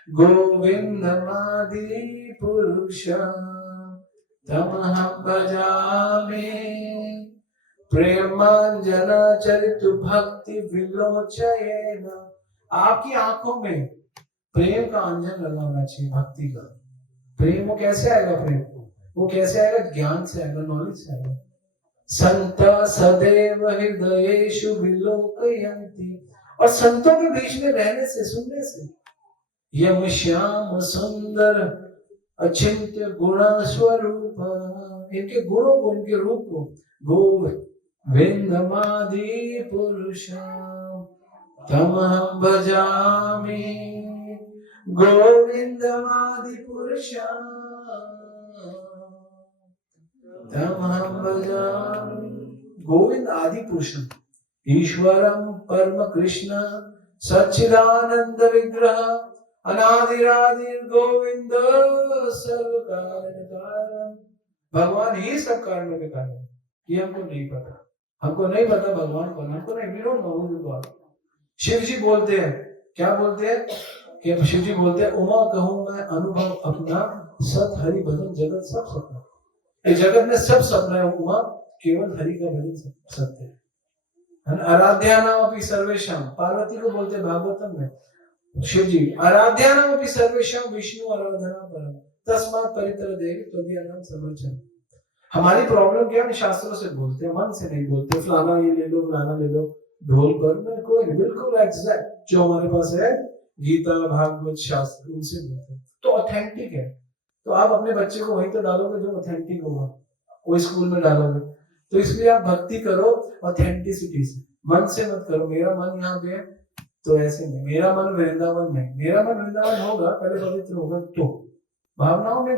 गोविंदमादि पुरुषम् तमहं भजामि प्रेमांजन चरित भक्ति विलोचयेन। आपकी आंखों में प्रेम का अंजन लगा होना चाहिए, भक्ति का। प्रेम वो कैसे आएगा? प्रेम वो कैसे आएगा? ज्ञान से आएगा, नॉलेज से आएगा। संत सदैव हृदयेषु विलोकयन्ति, और संतों के बीच में रहने से, सुनने से, यम श्याम सुंदर अचिंत्य गुण स्वरूप, इनके गुणों को, इनके रूप को, गोविंदमादि पुरुषम् तमहं भजामि गोविंदमादि पुरुषम् तमहं भजामि। गोविंद आदि पुरुषम ईश्वरम परम कृष्ण सच्चिदानंद विग्रह अनादिरादि गोविंद सर्व कारण कारण। भगवान ही सब कारणों के कारण है। ये हमको नहीं पता, हमको नहीं पता भगवान कौन, हमको नहीं, we don't know who is God। Shiv जी बोलते हैं, क्या बोलते हैं कि शिव जी बोलते हैं उमा कहूं मैं अनुभव अपना सत हरि भजन जगत सब सपना। इस जगत में सब सपना है, उमा केवल हरि का भजन सत्य है। आराध्या नाम अपनी सर्वेशम, पार्वती को बोलते हैं भागवतम में शिव जी, आराध्या नाम अपनी सर्वेशम विष्णु आराधना परम तस्मात् परितर देवी तद्या नाम समर्चन। हमारी प्रॉब्लम क्या है, शास्त्रों से बोलते हैं, मन से नहीं बोलते। फलाना ये ले लो, फलाना ले लो, ढोल पर में कोई नहीं, बिल्कुल एग्जैक्ट जो हमारे पास है गीता भागवत शास्त्र, उनसे बोलते हैं तो ऑथेंटिक है। तो आप अपने बच्चे को वहीं तो डालोगे जो ऑथेंटिक होगा, कोई स्कूल में डालोगे। तो इसलिए आप भक्ति करो ऑथेंटिसिटी से, मन से मत करो मेरा मन यहाँ पे है तो ऐसे नहीं, मेरा मन वृंदावन नहीं, मेरा मन वृंदावन होगा पहले पवित्र होगा तो। भावनाओं में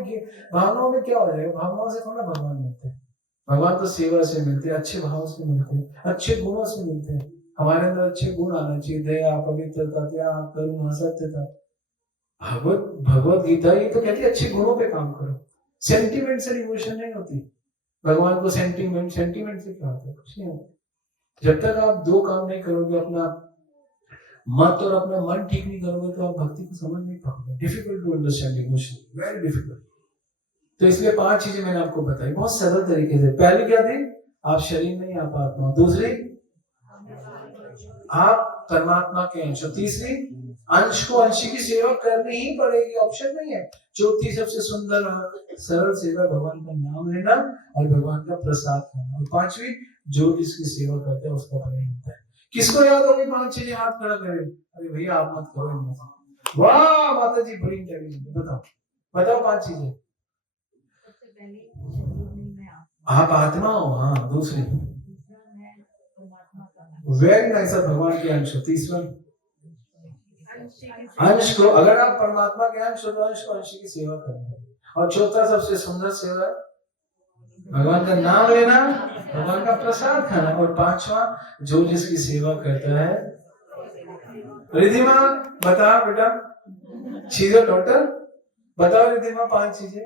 क्या हो जाएगा, भावनाओं से थोड़ा भगवान मिलते हैं। भगवान तो सेवा से मिलते हैं, अच्छे भाव से मिलते हैं, अच्छे गुणों से मिलते हैं। हमारे अंदर अच्छे गुण आना चाहिए, दया पवित्रता त्याग करुणा सत्यता। भगवत गीता ये तो कहती है अच्छे गुणों पे काम करो, सेंटिमेंट से इमोशन नहीं होती। भगवान को सेंटिमेंट से क्या होता है, कुछ नहीं होता। जब तक आप दो काम नहीं करोगे, अपना मत और अपना मन ठीक नहीं करोगे तो आप भक्ति को समझ नहीं पाओगे। Difficult to understand emotion, very difficult. तो इसलिए 5 चीजें मैंने आपको बताई बहुत सरल तरीके से। पहली क्या थी, आप शरीर नहीं, आप आत्मा। दूसरी, आप परमात्मा के अंश। तीसरी, अंश को अंशी की सेवा करनी ही पड़ेगी, ऑप्शन नहीं है। चौथी सबसे सुंदर और सरल सेवा भगवान का नाम लेना और भगवान का प्रसाद खाना। और 5वीं, जो जिसकी सेवा करते हैं उसका फल मिलता है। किसको याद होगी 5 चीजें, हाथ खड़ा करें। अरे भैया आप मत करो इनमें से। वाह माता जी बड़ी इंटेलिजेंट, बताओ 5 चीजें। आप आत्मा हो, हाँ। दूसरी, वेरी नाइस, भगवान के अंश। तीसरा, अंश को, अगर आप परमात्मा के अंश हो तो अंश को अंश की सेवा करना। और चौथा सबसे सुंदर सेवा, भगवान का नाम लेना, भगवान का प्रसाद खाना। और 5वां, जो जिसकी सेवा करता है। रिधिमा बता बेटा, चीजें डॉक्टर बताओ रिधिमा, 5 चीजें।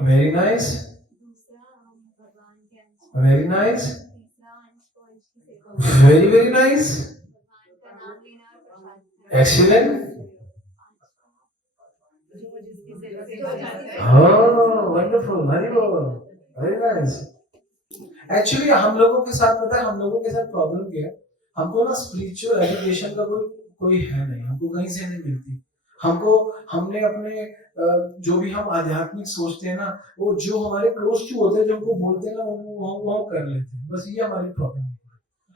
Very nice, very nice, very very nice, excellent, wonderful, very nice. Actually हम लोगों के साथ पता है, हम लोगों के साथ प्रॉब्लम क्या है, हमको ना स्पिरिचुअल एजुकेशन का कोई है नहीं, हमको कहीं से नहीं मिलती। हमने अपने जो भी हम आध्यात्मिक सोचते हैं ना, वो जो हमारे क्लोज टू होते हैं, जो हमको बोलते हैं ना, वो कर लेते हैं। बस ये हमारी प्रॉब्लम है।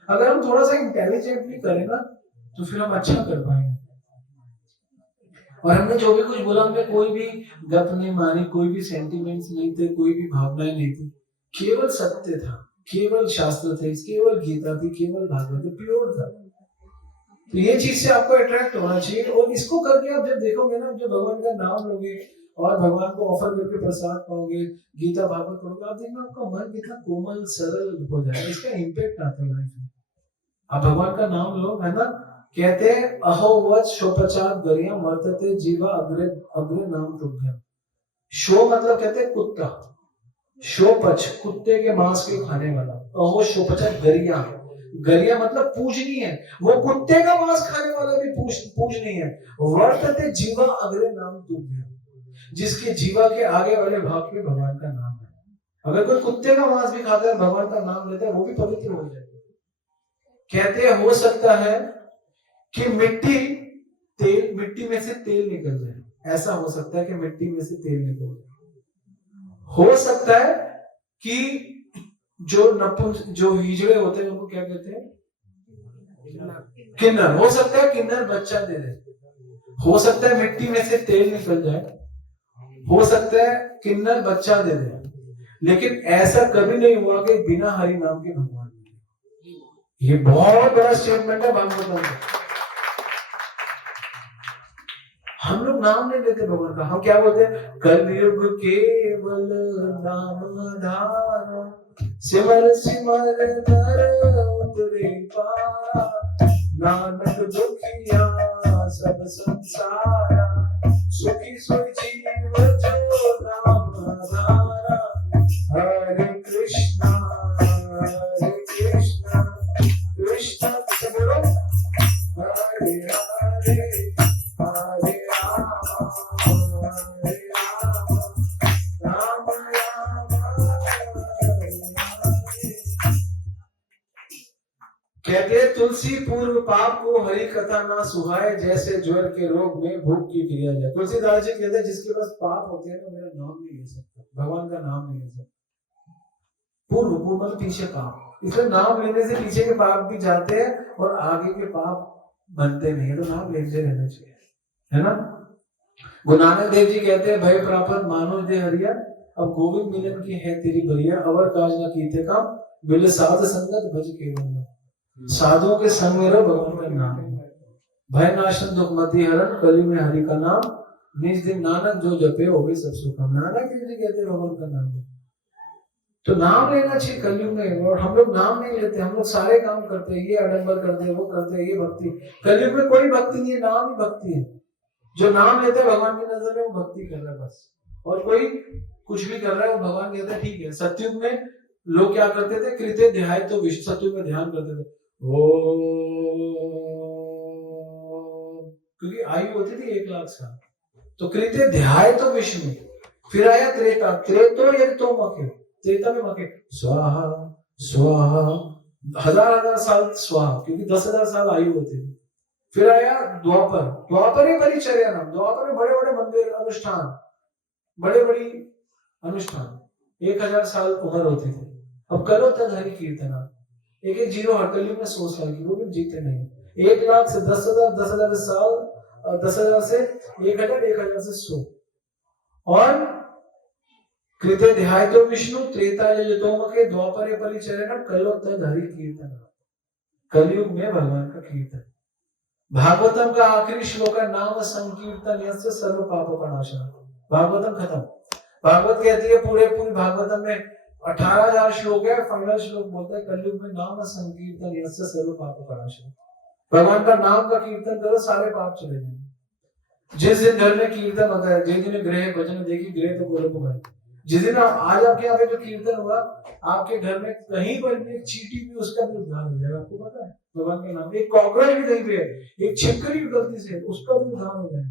अगर हम थोड़ा सा इंटेलिजेंटली करें ना तो फिर हम अच्छा कर पाएंगे। और हमने जो भी कुछ बोला, हमने कोई भी गप नहीं मारी, कोई भी सेंटिमेंट्स नहीं थे, कोई भी भावनाएं नहीं थी, केवल सत्य था, केवल शास्त्र थे, केवल गीता थी, केवल भागवत, प्योर था। तो ये चीज से आपको अट्रैक्ट होना चाहिए। और इसको करके आप जब देखोगे ना, जब भगवान का नाम लोगे और भगवान को ऑफर करके प्रसाद पाओगे, गीता भागवत पढ़ोगे, आप देखना आपका मन कितना कोमल सरल हो जाएगा। इसका इम्पैक्ट आता है लाइफ में। आप भगवान का नाम लो, है ना। कहते हैं अहोवच शोपचात गरिया वर्तते जीवा अग्रे अग्रे नाम तुभ्यम। शो मतलब कहते हैं कुत्ता, शोपच कुत्ते के मांस के खाने वाला। अहो शोपचात गरिया, गरिया मतलब पूजनीय है, वो कुत्ते का मांस खाने वाला भी पूजनीय है। वर्तते जीवा अग्रे नाम तुभ्यम, जिसके जीवा के आगे वाले भाग में भगवान का नाम है। अगर कोई कुत्ते का मांस भी खाता है, भगवान का नाम लेता है, वो भी पवित्र हो जाएगा। कहते हैं हो सकता है कि मिट्टी में से तेल निकल जाए। ऐसा हो सकता है कि मिट्टी में से तेल निकल जाए। हो सकता है कि जो हिजड़े होते हैं उनको क्या कहते हैं, किन्नर। हो सकता है किन्नर बच्चा दे दे। हो सकता है मिट्टी में से तेल निकल जाए, हो सकता है किन्नर बच्चा दे दे। लेकिन ऐसा कभी नहीं हुआ कि बिना हरि नाम के भगवान। ये बहुत बड़ा स्टेटमेंट है भागवत में। हम लोग नाम नहीं लेते भगवान का, हम क्या बोलते हैं, कलयुग केवल नाम आधार, सिमर सिमर नर उतरे पारा, नानक दुखिया सब संसारा, सुखी सोई जीव जो नाम आधारा, हरे कृष्णा कृष्ण कृष्ण बोलो, हरे हरे हरे राम हरे राम राम राम हरे हरे। कहते हैं तुलसी पूर्व पाप को हरि कथा ना सुहाए, जैसे ज्वर के रोग में भूख की क्रिया जाए। तुलसीदास जी कहते हैं जिसके पास पाप होते हैं ना, मेरा नाम नहीं ले सकता, भगवान का नाम नहीं ले सकता। पूर्व पूर्व मतलब पीछे पाप, इसलिए नाम लेने से पीछे के पाप भी जाते हैं और आगे के पाप बनते नहीं है, तो नाम लेते रहना चाहिए, है ना। गुरु नानक देव जी कहते हैं भय प्रापत मानो दे हरिया, अब गोविंद मिलन की है तेरी बरिया, अवर काज न कीते काम, मिले साध संगत भज केवल। साधुओं के संग में रहो, भगवान का नाम, भय नाशन दुख मति हरण, कली में हरि का नाम, निज दिन नानक जो जपे हो गए सब सुखम। नानक देव जी कहते हैं भगवान का नाम, तो नाम लेना चाहिए कलयुग में। और हम लोग नाम नहीं लेते, हम लोग सारे काम करते हैं, ये आडंबर करते हैं, वो करते हैं, ये भक्ति। कलयुग में कोई भक्ति नहीं है, नाम ही भक्ति है। जो नाम लेते हैं भगवान की नजर में वो भक्ति कर रहा है बस, और कोई कुछ भी कर रहा है वो भगवान कहते हैं ठीक है। सतयुग में लोग क्या करते थे, कृत्य ध्याय तो विष्णु, सतयुग में ध्यान करते थे ओ, क्योंकि आयु होती थी 1 लाख साल, तो कृत्य ध्याय तो विष्णु। फिर आया त्रेता, त्रेतो यदि तो मखे, त्रेता में मखे स्वाहा स्वाहा, 1000 साल स्वाहा, क्योंकि 10,000 साल आयु होती थी। फिर आया द्वापर, द्वापर ही परिचर्या नाम, द्वापर में बड़े बड़े मंदिर अनुष्ठान, बड़े बड़ी अनुष्ठान, 1000 साल उम्र होती थी। अब करो तद हरि कीर्तना, एक एक जीरो हटकलियों में 100 साल की, वो भी जीते नहीं। 1 लाख से 10,000, 10,000 साल, 10,000 से 1,000, 1,000 से 100। और कृत्य ध्याय तो विष्णु, त्रेता यजतोमके, द्वापर परिचर्या, कलो तद हरि कीर्तन। कलयुग में भगवान का कीर्तन। भागवतम का आखिरी श्लोक है नाम संकीर्तन यस्य सर्व पाप प्रणाशः। भागवतम खत्म। भागवत कहती है पूरे भागवतम में 18,000 श्लोक है, फाइनल श्लोक बोलता है कलयुग में नाम संकीर्तन यस्य सर्व पाप प्रणाशः। भगवान का नाम का कीर्तन करो, सारे पाप चले जाएंगे। जिस दिन घर में कीर्तन होता है, जिस दिन गृह भजन, देखिए गृह तो बोलो भाई, जिस दिन आज आपके यहाँ पे जो कीर्तन हुआ, आपके घर में कहीं पर भी एक चींटी भी, उसका भी उद्धार हो जाएगा, आपको पता है। भगवान के नाम, एक कॉकरोच भी नहीं पे, एक छिपकली भी गलती से, उसका भी उद्धार हो जाएगा।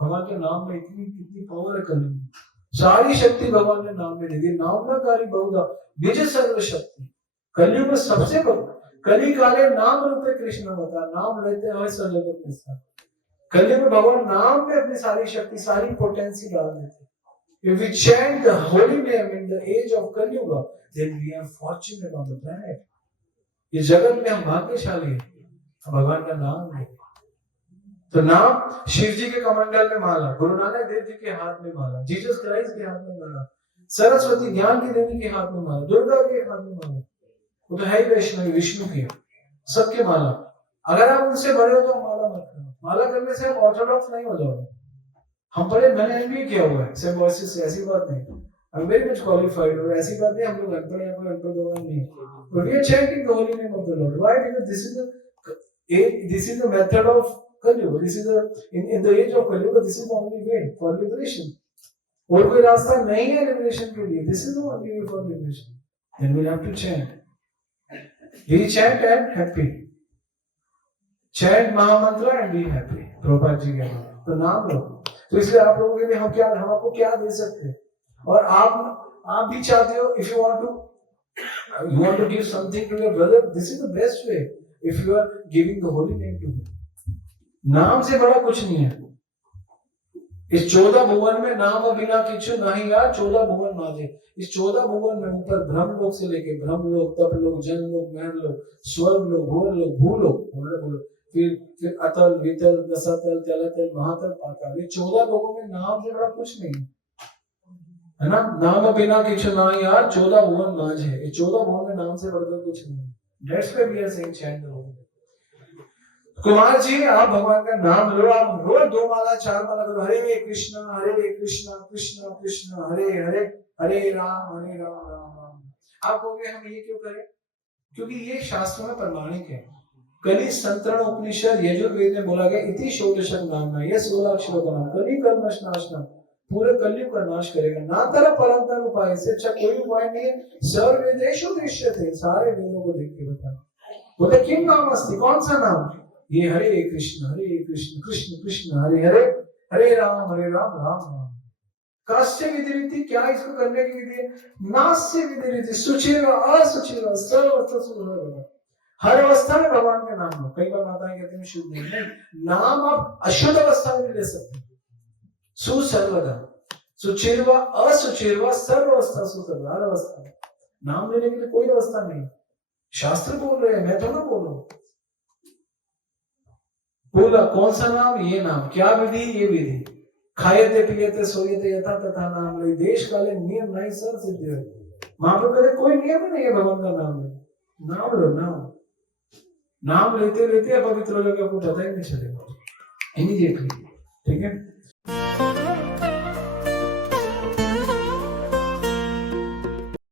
भगवान के नाम में इतनी कितनी पावर है, कलयुग सारी शक्ति भगवान ने नाम में दे दी। नामनाकारी बहुधा निज सर्व शक्ति। कलयुग में सबसे कली काले नाम रूपे कृष्ण होता, नाम लेते हुए सब जगत के साथ। कलयुग में भगवान नाम में अपनी सारी शक्ति, सारी पोटेंसी डाल देते। If we chant the holy name in the age of Kali Yuga, then we are fortunate on the planet. इस जगत में हम भाग्यशाली हैं, भगवान का नाम है। तो नाम शिव जी के कमंडल में माला, गुरु नानक देव जी के हाथ में माला, जीसस क्राइस्ट के हाथ में माला, सरस्वती ज्ञान की देवी के हाथ में माला, दुर्गा के हाथ में माला, वो तो है ही वैष्णवी, विष्णु की, सबके माला। अगर आप उनसे बड़े हो तो माला मत करो, माला करने से आप ऑर्थोडॉक्स नहीं हो जाओगे। हम पढ़े, मैंने एमबीए किया हुआ है सिम्बोसिस से, ऐसी बात नहीं, I am very much qualified, और ऐसी बात नहीं हम लोग अनपढ़ हैं, कोई अनपढ़ गवाह नहीं। But we are chanting the holy name of the Lord. Why? Because this is the method of Kali Yuga. This is in the age of Kali Yuga, this is the only way for liberation. और कोई रास्ता नहीं है liberation के लिए, this is the only way for liberation. Then we'll have to chant. We chant and happy. Chant महामंत्र and be happy. Prabhupada ji कहते हैं, तो नाम लो। तो इसलिए आप लोगों के लिए हम आपको क्या दे सकते हैं, और आप भी चाहते हो, if you want to give something to your brother, this is the best way, if you are giving the holy name to him. नाम से बड़ा कुछ नहीं है इस 14 भुवन में, नाम बिना किछु नहीं यार 14 भुवन माजे। इस 14 भुवन में ऊपर ब्रह्म लोक से लेके ब्रह्म लोक, तप लोक, जन लोक, महन लोक, स्वर्ग लोक, घोर लोक, भूलोक, फिर अतल, वितल, दशातल, तलतल, महातल, पाताल, ये 14 लोगों में नाम से बड़ा कुछ नहीं है ना। नाम बिना किछु नहीं यार 14 भुवन माज है, ये 14 भुवन में नाम से बढ़कर कुछ नहीं। That's why we are saying chant the Holy Name. Kumar ji आप भगवान का नाम लो, आप रोज 2 माला 4 माला करो, हरे कृष्णा कृष्णा कृष्ण हरे हरे, हरे राम राम राम। आप कहोगे हम ये क्यों करें? क्योंकि ये शास्त्रों में प्रमाणिक है। कलि संतरण उपनिषद यजुर्वेद में बोला गया इति षोडशम नाम, ये 16 अक्षरों का नाम, कलि कल्मष नाशनम, पूरे कलयुग का नाश करेगा। ना तरह परंतर उपाय से अच्छा कोई उपाय नहीं है। सर्ववेदेषु दृश्यते, सारे वेदों को देख के बता। बोले किम नाम अस्ति, कौन सा नाम? ये हरे कृष्ण कृष्ण कृष्ण हरे हरे, हरे राम राम राम। कास्य विधि रीति, क्या इसको करने की विधि है? नास्य विधि रीति, सुचिर असुचिर सर्वत्र सुधर। हर अवस्था में भगवान का नाम लो। कई बार माताएं कहती हैं शुद्ध नहीं, नाम आप अशुद्ध अवस्था में ले सकते हैं। सुसर्वदा, सुचिरवा असुचिरवा, सर्व अवस्था सुसर्व, हर अवस्था में नाम लेने के लिए कोई अवस्था नहीं। शास्त्र बोल रहे हैं, मैं तो ना बोल रहा हूं। बोला कौन सा नाम? ये नाम। क्या विधि? ये विधि। खायते पियते सोयते यथा तथा नाम ले, देश काले नियम नहीं सर सिद्ध है। महाप्रभु कहते कोई नियम ही नहीं है भगवान का नाम ले, नाम लो नाम। नाम लेते लेते पवित्र हो जाएगा, आपको पता ही नहीं चलेगा इमीडिएटली। ठीक है,